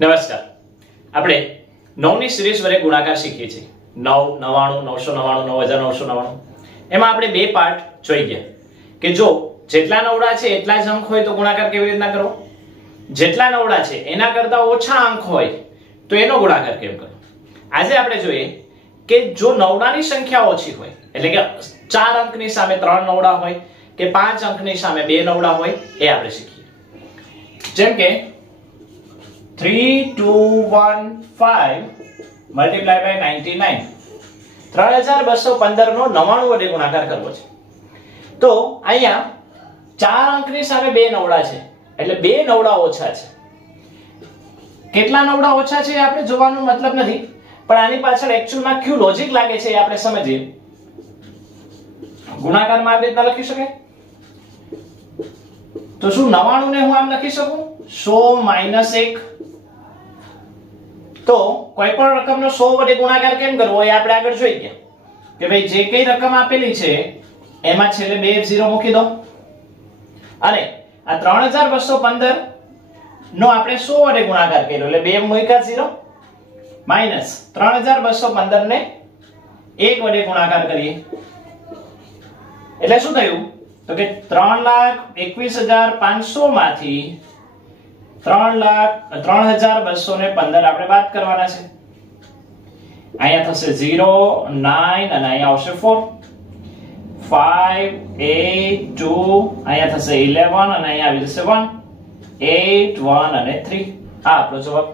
નમસ્કાર. આપણે 9 ની સિરીઝ વડે ગુણાકાર શીખીએ છીએ. 9 99 999 9999. એમાં આપણે બે પાર્ટ જોઈ ગયા કે જો જેટલા નવડા છે એટલા જ અંક હોય તો ગુણાકાર કેવી રીતના કરવો, જેટલા નવડા છે એના કરતા ઓછા અંક હોય તો એનો ગુણાકાર કેમ કરવો. આજે આપણે જોઈએ કે જો નવડાની સંખ્યા ઓછી હોય એટલે કે 4 અંકની સામે 3 નવડા હોય કે 5 અંકની સામે 2 નવડા હોય એ આપણે શીખીએ. જેમ કે 3215 multiply by 99 3215 નો 99 વડે ગુણાકાર કરવો છે. તો અહીંયા 4 અંકની સામે 2 નવડા છે એટલે 2 નવડા ઓછા છે. કેટલા નવડા ઓછા છે એ આપણે જોવાનો મતલબ નથી, પણ આની પાછળ એક્ચ્યુઅલમાં ક્યુ લોજિક લાગે છે એ આપણે સમજીએ. ગુણાકારમાં આવી રીતના લખી શકાય. તો શું 99 ને હું આમ લખી શકું 100 - 1. તો કોઈ પણ રકમનો 100 વડે ગુણાકાર કેમ કરવો એ આપણે આગળ જોઈ ગયા કે ભાઈ જે કઈ રકમ આપેલી છે એમાં છેલ્લે 2 0 મૂકી દો અને આ 3215 નો આપણે 100 વડે ગુણાકાર કર્યો એટલે 2 મૂક્યા 0 માઈનસ 3215 ને 1 વડે ગુણાકાર કરીએ એટલે શું થયું તો કે 3,21,500 માંથી 3,0215 આપણે બાદ કરવાના છે. અહીંયા થશે 0 9 અને અહીંયા આવશે 4 5 8 2 અહીંયા થશે 11 અને અહીંયા આવી જશે 1 8 1 અને 3. આ આપણો જવાબ.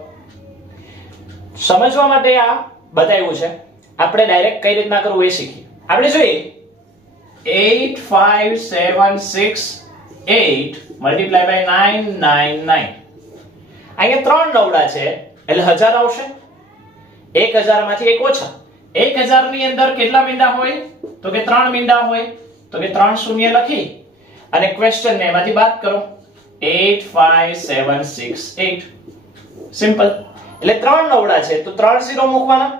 સમજવા માટે આ બતાવ્યું છે, આપણે ડાયરેક્ટ કઈ રીતના કરવું એ શીખીએ. આપણે જોઈએ 8 5 7 6 8 multiply by 999. અહીંયા 3 નવડા છે એટલે 1000 આવશે. 1000 માંથી 1 ઓછા. 1000 ની અંદર કેટલા મીંડા હોય તો કે 3 મીંડા હોય, તો કે 3 શૂન્ય લખી અને ક્વેશ્ચન ને એમાંથી બાદ કરો 8 5 7 6 8. સિમ્પલ. એટલે 3 નવડા છે તો 3 0 મૂકવાના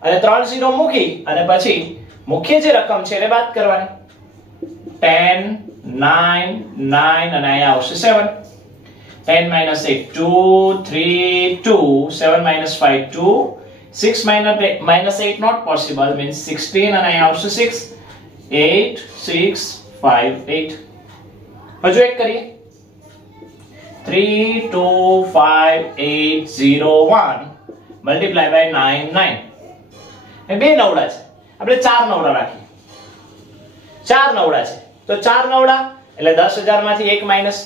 અને 3 0 મૂકી અને પછી મુખ્ય જે રકમ છે એને બાદ કરવાની. 10 9 9 અને અહીંયા આવશે 7. 10 - 8 2 3 2 7 - 5 2 6 -8 not possible means 16 and I also 6 8 6 5 8. હજુ એક કરીએ 3 2 5 8 0 1 multiply by 99. એ બે નવડા છે આપણે 4 નવડા રાખીએ. 4 નવડા છે તો 4 નવડા એટલે 10000 માંથી 1 માઈનસ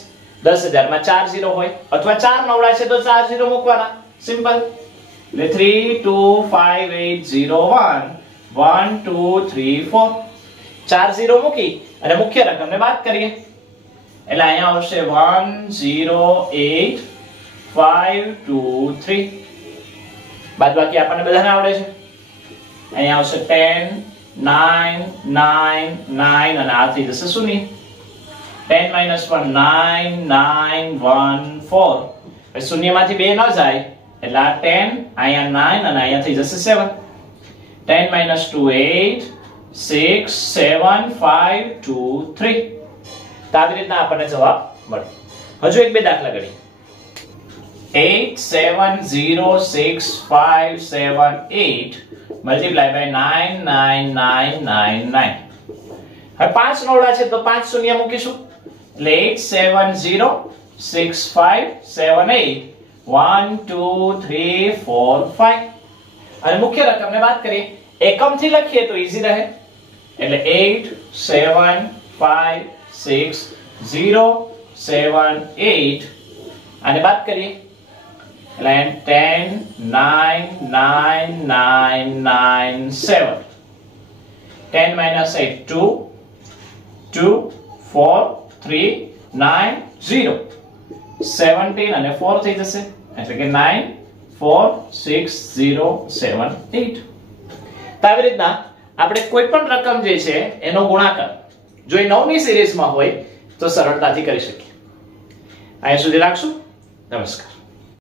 10000 માં 4 0 હોય અથવા 4 નવડા છે તો 4 0 મૂકવાના. સિમ્પલ. એટલે 3 2 5 8 0 1 1 2 3 4 4 0 મૂકી અને મુખ્ય રકમને બાદ કરીએ એટલે અહીંયા આવશે 1 0 8 5 2 3. બાદબાકી આપણને બધાને આવડે છે. અહીંયા આવશે 10 9 9 9 અને આ થઈ જશે 0. 10 - 1 9 9 1 4. હવે શૂન્યમાંથી 2 ન જાય એટલે આ 10 અહીંયા 9 અને અહીંયા થઈ જશે 7. 10 - 2 8 6 7 5 2 3. તો આવી રીતના આપણને જવાબ મળે. હજુ એક બે દાખલા ગણીએ. 8 7 0 6 5 7 8 multiply by 99999. હવે 5 નવડા છે તો 5 શૂન્ય મૂકીશું એટલે 8 7 0 6 5 7 8 1 2 3 4 5 અને મુખ્ય રકમને બાદ કરીએ. એકમથી લખીએ તો ઈઝી રહે એટલે 8 7 5 6 0 7 8 અને બાદ કરીએ એટલે 10 9 9 9 9 7. 10 - 8 2 2 4 3 9 0 17 અને 4 થઈ જશે એટલે કે 9 4 6 0 7 8. તો આવી રીતના આપણે કોઈ પણ રકમ જે છે એનો ગુણાકાર જો એ 9 ની સિરીઝમાં હોય તો સરળતાથી કરી શકીએ. અહીંયા સુધી રાખશું. નમસ્કાર.